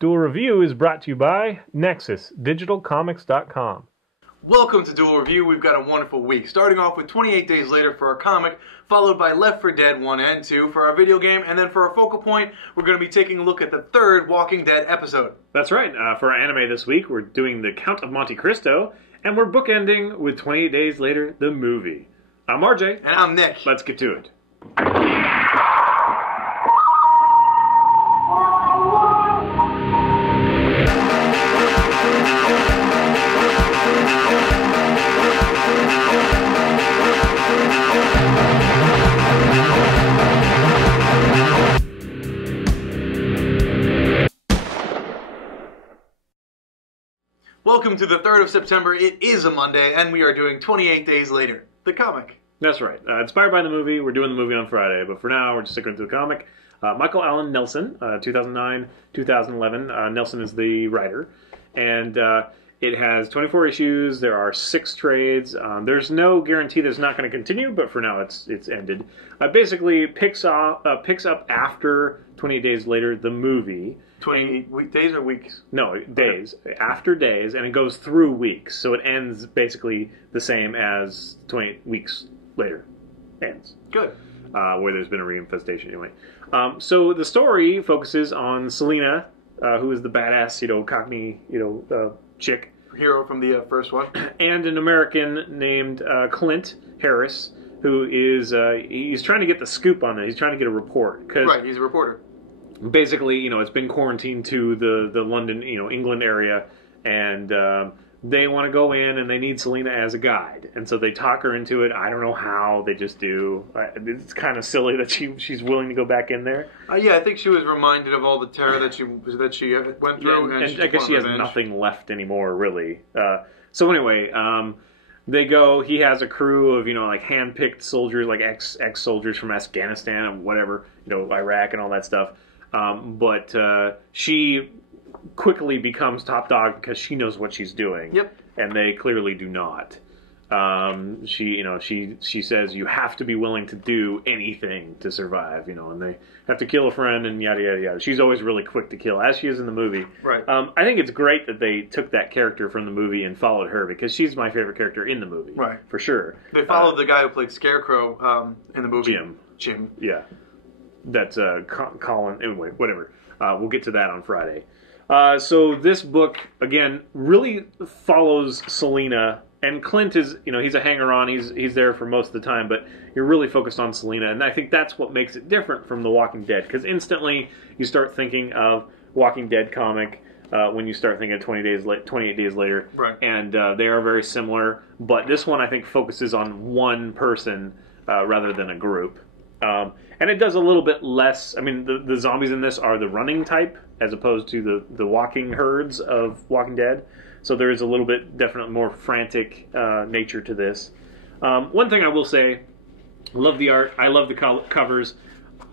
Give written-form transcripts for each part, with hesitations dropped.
Duel Review is brought to you by NexusDigitalComics.com. Welcome to Duel Review. We've got a wonderful week. Starting off with 28 Days Later for our comic, followed by Left 4 Dead 1 and 2 for our video game, and then for our focal point, we're going to be taking a look at the third Walking Dead episode. That's right. For our anime this week, we're doing The Count of Monte Cristo, and we're bookending with 28 Days Later, the movie. I'm RJ. And I'm Nick. Let's get to it. Welcome to the 3rd of September. It is a Monday, and we are doing 28 Days Later, the comic. That's right. Inspired by the movie, we're doing the movie on Friday, but for now, we're just sticking to the comic. Michael Allen Nelson, 2009-2011. Nelson is the writer, and it has 24 issues. There are 6 trades. There's no guarantee that it's not going to continue, but for now, it's ended. Basically, picks up after 28 Days Later, the movie. 20 days or weeks? No, days. After days, and it goes through weeks. So it ends basically the same as 20 weeks later ends. Good. Where there's been a reinfestation anyway. So the story focuses on Selena, who is the badass, Cockney, chick. Hero from the first one. And an American named Clint Harris, who is, he's trying to get the scoop on it. He's trying to get a report. Right, he's a reporter. Basically, it's been quarantined to the London, England area, and they want to go in, and they need Selena as a guide, and so they talk her into it. I don't know how, they just do. It's kind of silly that she's willing to go back in there. Yeah, I think she was reminded of all the terror that she went through, and I guess she has nothing left anymore, really. So anyway, they go. He has a crew of hand-picked soldiers, like ex-soldiers from Afghanistan and whatever, Iraq and all that stuff. But she quickly becomes top dog because she knows what she's doing. Yep. And they clearly do not. She says you have to be willing to do anything to survive, and they have to kill a friend and yada yada yada. She's always really quick to kill, as she is in the movie. Right. I think it's great that they took that character from the movie and followed her, because she's my favorite character in the movie. Right. For sure. They followed the guy who played Scarecrow in the movie. Jim. Yeah. That's Colin. Anyway, whatever. We'll get to that on Friday. So this book, again, really follows Selena. And Clint is, he's a hanger-on. He's there for most of the time, but you're really focused on Selena. And I think that's what makes it different from The Walking Dead, because instantly you start thinking of Walking Dead comic when you start thinking of 28 Days Later. Right. And they are very similar. But this one, I think, focuses on one person rather than a group. And it does a little bit less. I mean, the zombies in this are the running type, as opposed to the walking herds of Walking Dead. So there is a little bit, definitely more frantic nature to this. One thing I will say, I love the art. I love the covers.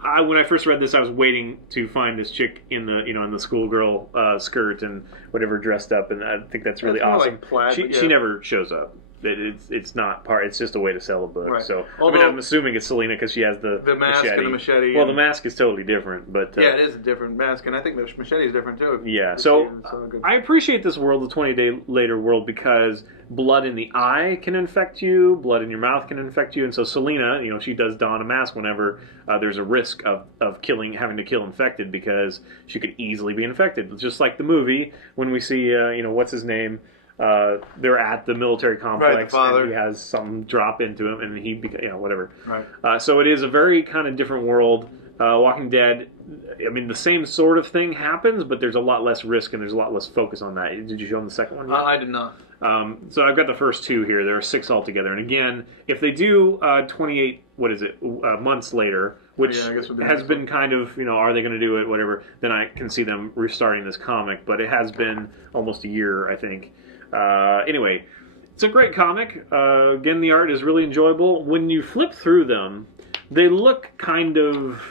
When I first read this, I was waiting to find this chick in the in the schoolgirl skirt and whatever, dressed up, and I think that's really awesome. Like plaid, she never shows up. It's not part. It's just a way to sell a book. Right. So I'm assuming it's Selena because she has the mask machete. And the machete. Well, the mask is totally different, but yeah, it is a different mask, and I think the machete is different too. Yeah. So I appreciate this world, the 20 Day Later world, because blood in the eye can infect you, blood in your mouth can infect you, and so Selena, she does don a mask whenever there's a risk of having to kill infected, because she could easily be infected. Just like the movie when we see what's his name. They're at the military complex, and he has something drop into him, and he, whatever. Right. So it is a very kind of different world. Walking Dead, I mean, the same sort of thing happens, but there's a lot less risk and there's a lot less focus on that. Did you show them the second one yet? I did not. So I've got the first 2 here. There are 6 altogether. And again, if they do 28, months later, which has been kind of, are they going to do it, whatever, then I can see them restarting this comic. But it has been almost a year, I think. Anyway, it's a great comic. Again, the art is really enjoyable. When you flip through them, they look kind of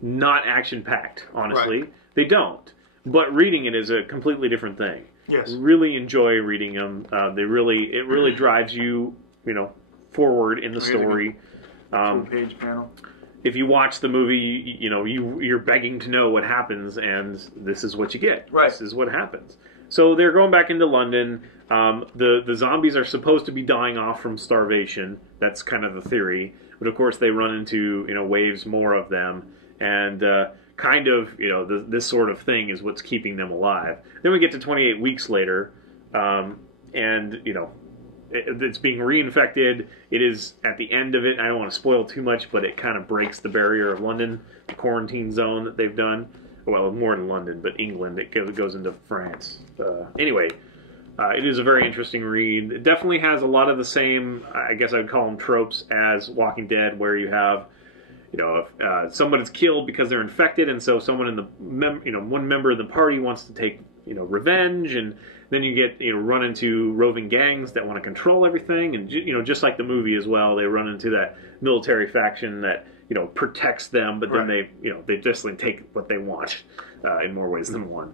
not action-packed, honestly. Right. They don't. But reading it is a completely different thing. Yes. Really enjoy reading them. It really drives you, forward in the story. Full-page panel. if you watch the movie, you're begging to know what happens, and this is what you get. Right. This is what happens. So they're going back into London. The zombies are supposed to be dying off from starvation. That's kind of the theory. But of course, they run into waves more of them, and this sort of thing is what's keeping them alive. Then we get to 28 weeks later, and it's being reinfected. It is at the end of it. I don't want to spoil too much, but it kind of breaks the barrier of London, the quarantine zone that they've done. Well, more than London, but England. It goes into France. Anyway, it is a very interesting read. It definitely has a lot of the same, I guess I'd call them tropes, as Walking Dead, where you have, if someone is killed because they're infected, and so someone in the, one member of the party wants to take, revenge, and then you get, run into roving gangs that want to control everything, and, just like the movie as well, they run into that military faction that, protects them, but then they just take what they want in more ways than one.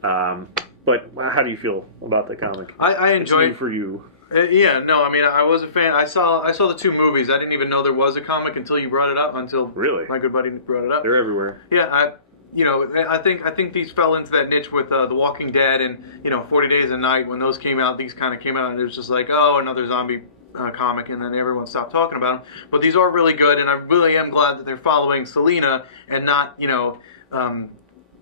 But how do you feel about the comic? I enjoyed it for you. Yeah, no, I mean, I was a fan. I saw the 2 movies. I didn't even know there was a comic until you brought it up. Until really, my good buddy brought it up. They're everywhere. Yeah, I think these fell into that niche with The Walking Dead and 40 Days a Night. When those came out, these kind of came out, and it was just like, oh, another zombie comic, and then everyone stopped talking about them. But these are really good, and I really am glad that they're following Selena and not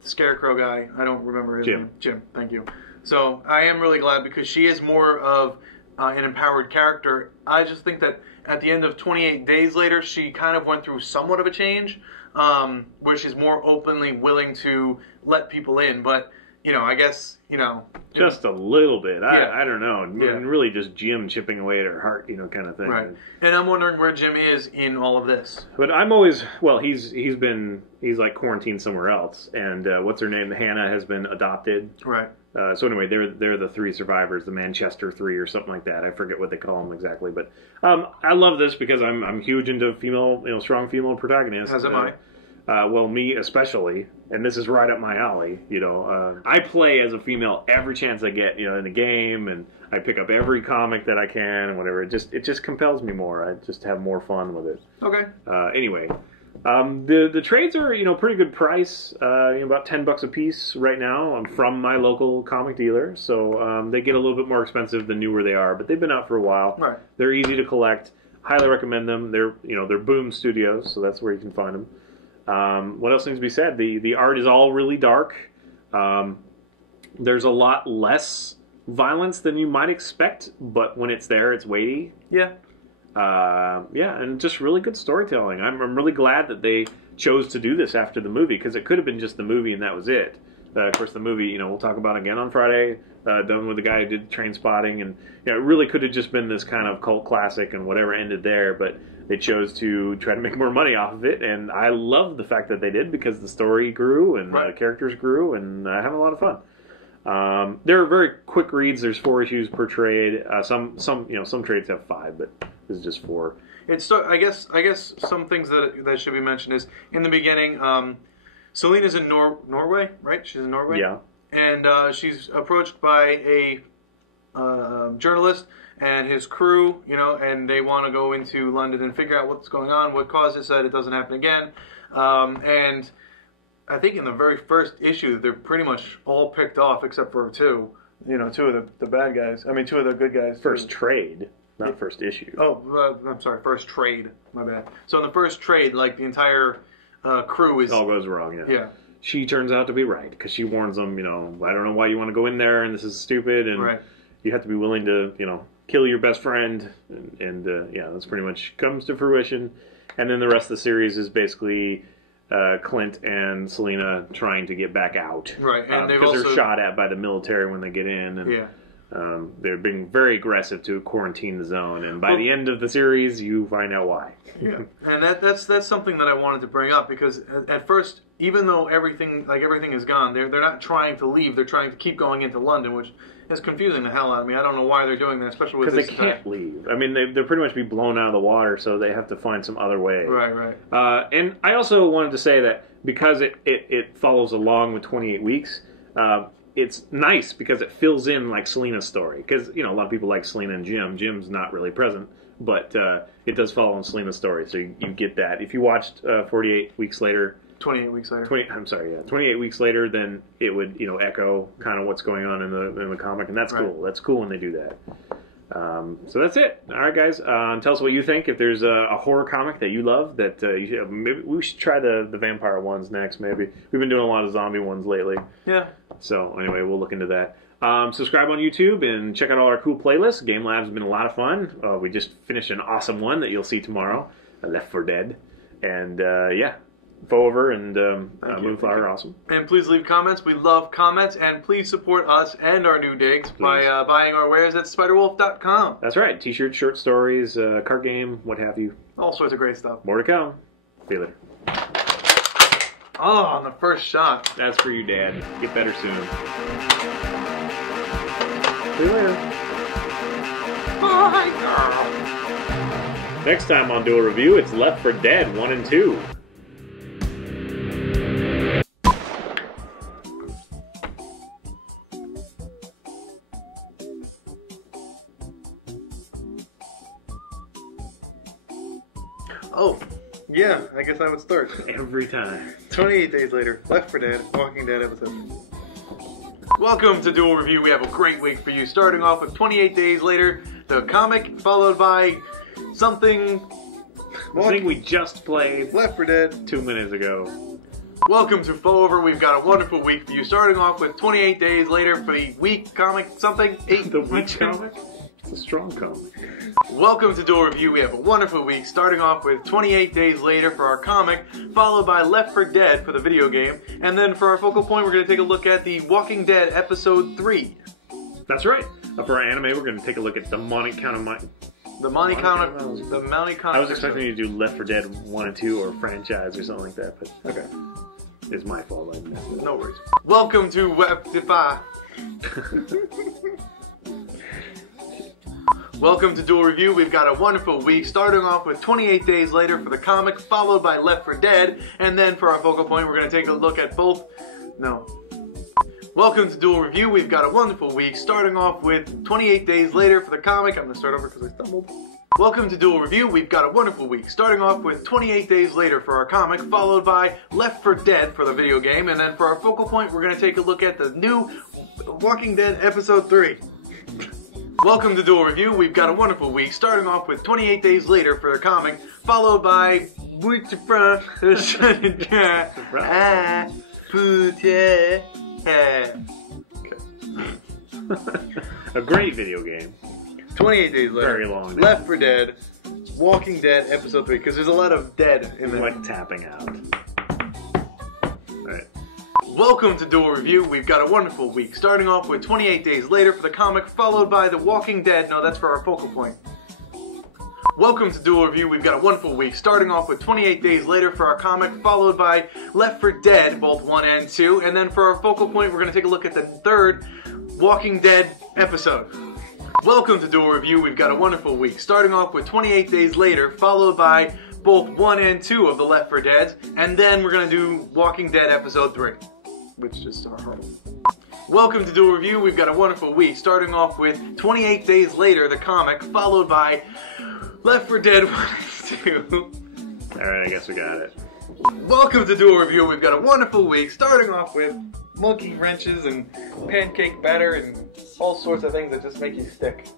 Scarecrow guy. I don't remember his name. Jim. Thank you. So I am really glad because she is more of an empowered character. I just think that at the end of 28 Days Later, she kind of went through somewhat of a change, where she's more openly willing to let people in. But I guess just a little bit. I don't know. Yeah. And really just Jim chipping away at her heart, kind of thing. Right. And I'm wondering where Jim is in all of this. But I'm always he's like quarantined somewhere else, and what's her name? Hannah has been adopted. Right. So anyway, they're the 3 survivors, the Manchester 3 or something like that. I forget what they call them exactly, but I love this because I'm huge into female, strong female protagonists. As am I. Well, me especially, and this is right up my alley. I play as a female every chance I get, in the game, and I pick up every comic that I can and whatever. It just compels me more. I just have more fun with it. Okay. Anyway, the trades are pretty good price, about $10 a piece right now. from my local comic dealer, so they get a little bit more expensive the newer they are, but they've been out for a while. Right. They're easy to collect. Highly recommend them. They're Boom Studios, so that's where you can find them. What else needs to be said? The art is all really dark. There's a lot less violence than you might expect, but when it's there, it's weighty. Yeah. And just really good storytelling. I'm really glad that they chose to do this after the movie, because it could have been just the movie and that was it. Of course, the movie, we'll talk about again on Friday, done with the guy who did Train Spotting, and it really could have just been this kind of cult classic and whatever ended there, but they chose to try to make more money off of it, and I love the fact that they did, because the story grew and the characters grew, and I had a lot of fun. There are very quick reads. There's 4 issues per trade. Some trades have 5, but this is just 4. I guess some things that should be mentioned is in the beginning. Selena's in Norway, right? She's in Norway. Yeah. And she's approached by a journalist and his crew, and they want to go into London and figure out what's going on, what caused it, so that it doesn't happen again. And I think in the very first issue, they're pretty much all picked off except for 2. 2 of the bad guys. I mean, 2 of the good guys. First trade, not first issue. Oh, I'm sorry. First trade. My bad. So in the first trade, like the entire crew is... all goes wrong, yeah. Yeah. She turns out to be right, because she warns them, I don't know why you want to go in there, and this is stupid, and you have to be willing to, kill your best friend, and that's pretty much comes to fruition. And then the rest of the series is basically Clint and Selena trying to get back out. Right, and because they're shot at by the military when they get in, and they're being very aggressive to quarantine the zone, and by the end of the series, you find out why. Yeah, and that's something that I wanted to bring up, because at first, even though everything is gone, they're not trying to leave. They're trying to keep going into London, which is confusing the hell out of me. I don't know why they're doing that, especially with this. Because they can't leave. I mean, they'll pretty much be blown out of the water, so they have to find some other way. Right. And I also wanted to say that because it follows along with 28 weeks, it's nice because it fills in like Selena's story. Because, a lot of people like Selena and Jim. Jim's not really present. but it does follow in Selena's story, so you get that. If you watched 48 Weeks Later, 28 weeks later. 28 weeks later, then it would echo kind of what's going on in the comic, and that's cool. That's cool when they do that. So that's it. All right, guys. Tell us what you think. If there's a horror comic that you love, that maybe we should try the vampire ones next. Maybe we've been doing a lot of zombie ones lately. Yeah. So anyway, we'll look into that. Subscribe on YouTube and check out all our cool playlists. Game Lab's been a lot of fun. We just finished an awesome one that you'll see tomorrow, Left 4 Dead, and yeah. Over and Moonflower are awesome. And please leave comments. We love comments. And please support us and our new digs by buying our wares at spiderwolf.com. That's right. T-shirts, short stories, card game, what have you. All sorts of great stuff. More to come. See you later. Oh, on the first shot. That's for you, Dad. Get better soon. See you later. Bye, girl. Next time on Duel Review, it's Left 4 Dead 1 and 2. Oh, yeah, I guess I would start. Every time. 28 days later, Left 4 Dead, Walking Dead episode. Welcome to Duel Review. We have a great week for you. Starting off with 28 days later, the comic, followed by something... I think we just played Left 4 Dead 2 minutes ago. Welcome to Over. We've got a wonderful week for you. Starting off with 28 days later for the week comic, something, 8 The week comic? It's a strong comic. Welcome to Duel Review. We have a wonderful week, starting off with 28 days later for our comic, followed by Left 4 Dead for the video game, and then for our focal point, we're going to take a look at the Walking Dead episode 3. That's right. For our anime, we're going to take a look at the Monty Count of The Monty Count. I was expecting you to do Left 4 Dead 1 and 2 or franchise or something like that, but okay, it's my fault. No worries. Welcome to Webtify. Welcome to Duel Review. We've got a wonderful week, starting off with 28 days later for the comic, followed by Left 4 Dead, and then for our focal point, we're going to take a look at both. No. Welcome to Duel Review. We've got a wonderful week, starting off with 28 days later for the comic. I'm going to start over because I stumbled. Welcome to Duel Review. We've got a wonderful week, starting off with 28 days later for our comic, followed by Left 4 Dead for the video game, and then for our focal point, we're going to take a look at the new Walking Dead episode 3. Welcome to Duel Review. We've got a wonderful week, starting off with 28 days later for the comic, followed by a great video game. 28 days later. Very long. Left 4 Dead, Walking Dead episode 3, because there's a lot of dead in there. Like tapping out. Alright. Welcome to Duel Review. We've got a wonderful week, starting off with 28 days later for the comic, followed by The Walking Dead. No, that's for our focal point. Welcome to Duel Review. We've got a wonderful week, starting off with 28 days later for our comic, followed by Left 4 Dead, both 1 and 2. And then for our focal point, we're going to take a look at the third Walking Dead episode. Welcome to Duel Review. We've got a wonderful week, starting off with 28 days later, followed by both 1 and 2 of the Left 4 Deads. And then we're going to do Walking Dead episode 3. Which is our Welcome to Duel Review. We've got a wonderful week, starting off with 28 days later, the comic, followed by Left 4 Dead 1 and 2. Alright, I guess we got it. Welcome to Duel Review. We've got a wonderful week, starting off with monkey wrenches and pancake batter and all sorts of things that just make you stick.